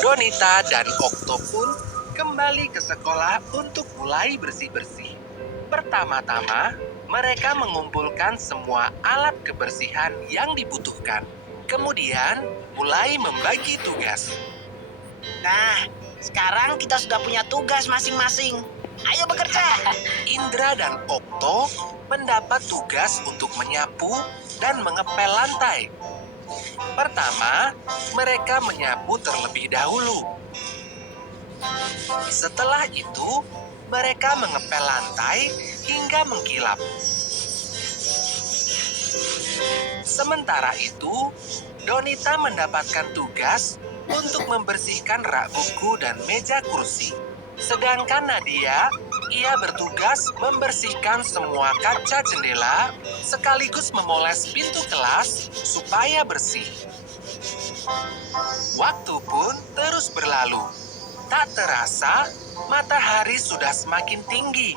Donita dan Okto pun kembali ke sekolah untuk mulai bersih-bersih. Pertama-tama, mereka mengumpulkan semua alat kebersihan yang dibutuhkan. Kemudian, mulai membagi tugas. Nah, sekarang kita sudah punya tugas masing-masing. Ayo bekerja. Indra dan Okto mendapat tugas untuk menyapu dan mengepel lantai. Pertama, mereka menyapu terlebih dahulu. Setelah itu, mereka mengepel lantai hingga mengkilap. Sementara itu, Donita mendapatkan tugas untuk membersihkan rak buku dan meja kursi. Sedangkan Nadia, ia bertugas membersihkan semua kaca jendela sekaligus memoles pintu kelas supaya bersih. Waktu pun terus berlalu. Tak terasa, matahari sudah semakin tinggi.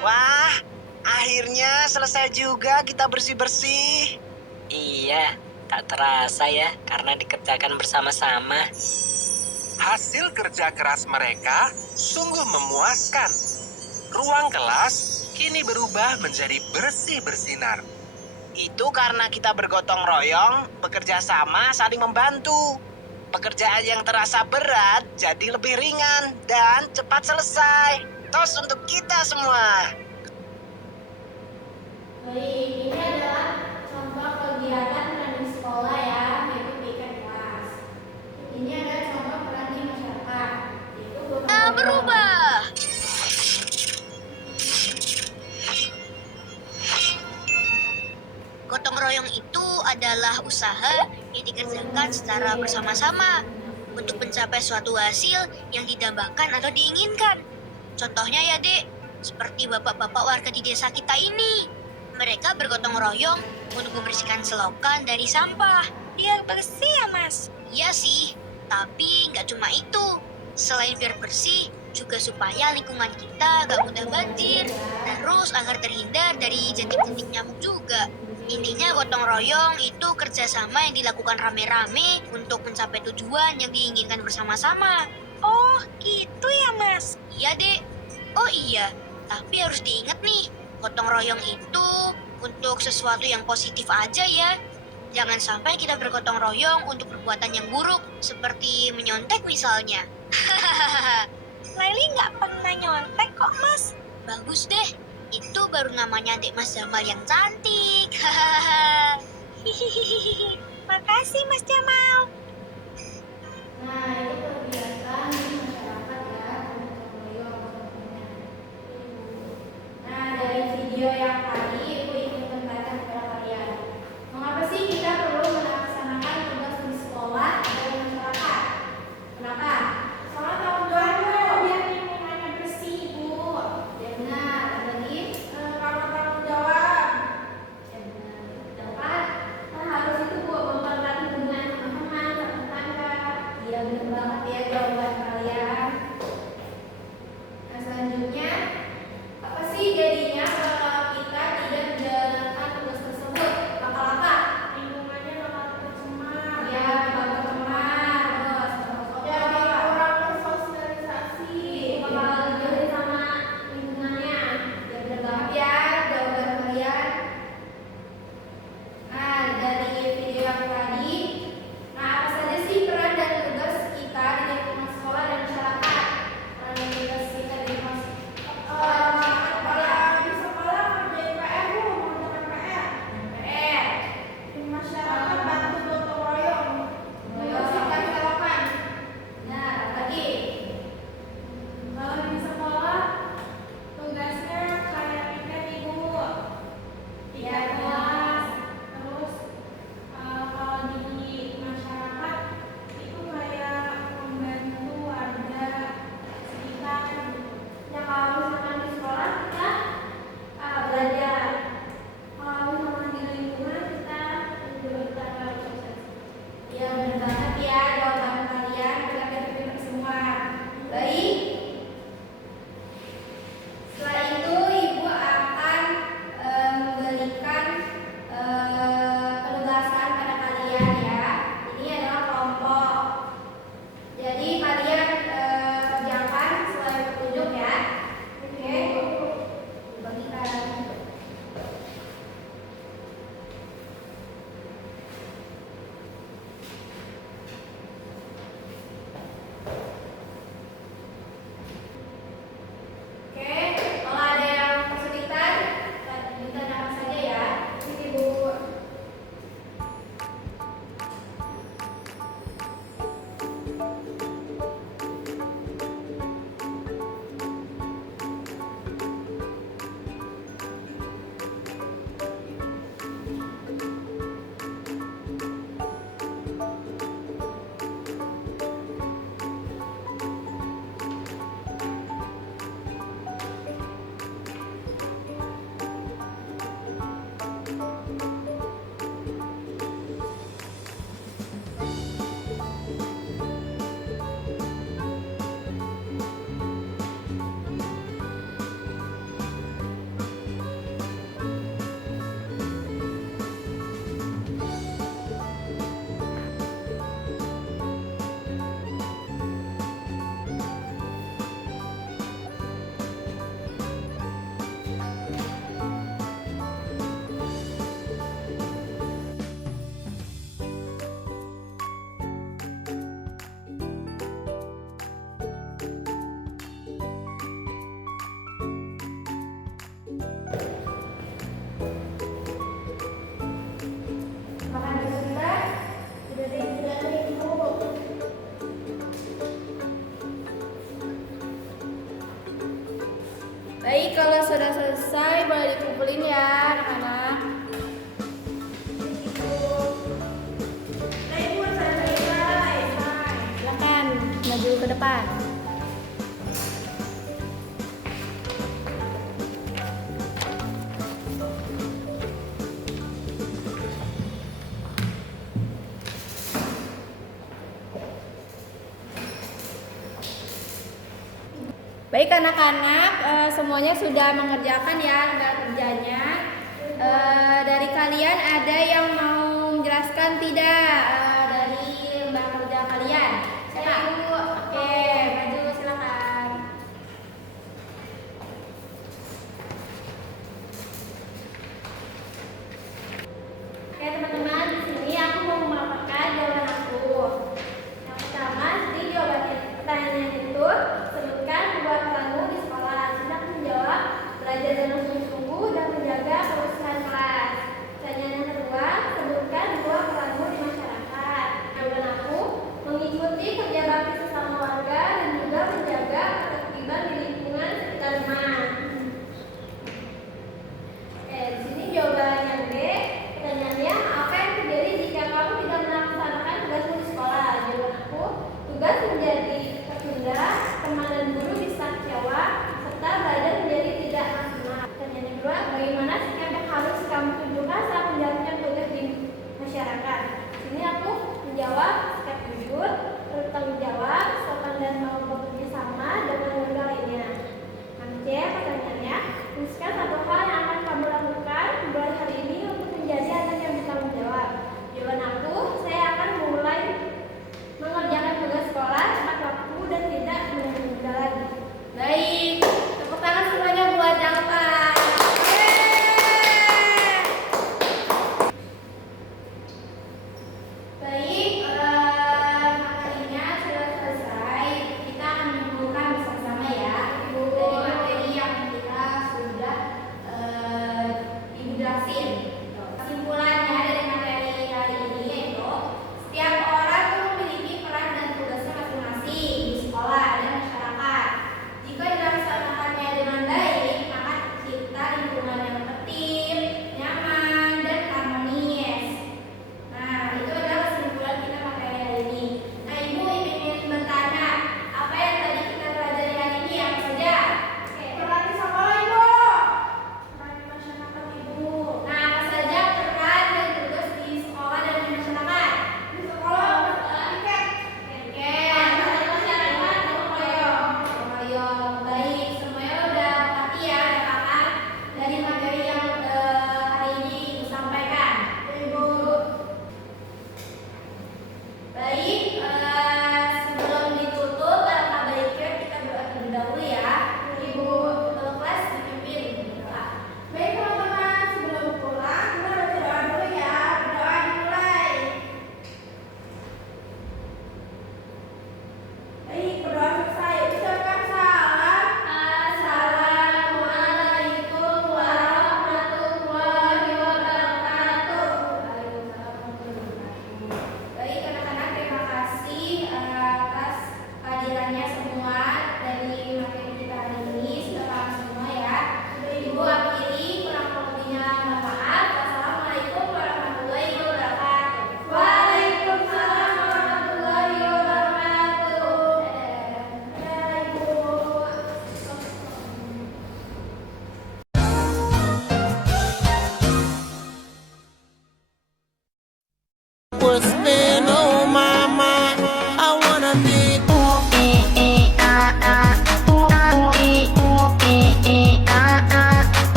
Wah, akhirnya selesai juga kita bersih-bersih. Iya, tak terasa ya karena dikerjakan bersama-sama. Hasil kerja keras mereka sungguh memuaskan. Ruang kelas kini berubah menjadi bersih bersinar. Itu karena kita bergotong royong, bekerja sama, saling membantu. Pekerjaan yang terasa berat jadi lebih ringan dan cepat selesai. Tos untuk kita semua. Baik, ini adalah contoh kegiatan planning sekolah ya, yaitu piket kelas. Ini adalah contoh peran di masyarakat, yaitu Berubah. Gotong royong itu adalah usaha yang dikerjakan secara bersama-sama untuk mencapai suatu hasil yang didambakan atau diinginkan. Contohnya ya, Dek, seperti bapak-bapak warga di desa kita ini. Mereka bergotong royong untuk membersihkan selokan dari sampah. Biar bersih ya, Mas? Iya sih, tapi nggak cuma itu. Selain biar bersih, juga supaya lingkungan kita gak mudah banjir. Terus agar terhindar dari jentik-jentik nyamuk juga. Intinya gotong royong itu kerjasama yang dilakukan rame-rame untuk mencapai tujuan yang diinginkan bersama-sama. Oh, gitu ya, Mas? Iya, Dek. Oh iya, tapi harus diingat nih, gotong royong itu untuk sesuatu yang positif aja ya. Jangan sampai kita bergotong royong untuk perbuatan yang buruk, seperti menyontek misalnya. Laili nggak pernah nyontek kok, Mas. Bagus deh. Itu baru namanya adik Mas Jamal yang cantik. Hahaha. Makasih Mas Jamal. Nah, itu kegiatan di masyarakat ya, gotong royong contohnya. Nah, dari video yang tadi Ibu ingin menyampaikan kepada kalian. Mengapa sih kita perlu melaksanakan tugas di sekolah dan masyarakat? Kenapa? Soalnya tanggung jawab biar lingkungannya bersih, Ibu. Ya benar. Ada lagi kalau tanggung jawab. Ya benar. Dapat. Kan harus itu Bu memperhatikan hubungan teman-teman, tetangga. Iya benar banget ya jawaban kalian. Nah selanjutnya apa sih jadinya kalau kita Baik, kalau sudah selesai boleh dikumpulin ya anak-anak. Silakan maju ke depan. Baik anak-anak, semuanya sudah mengerjakan ya tugas kerjanya. Dari kalian ada yang mau menjelaskan tidak?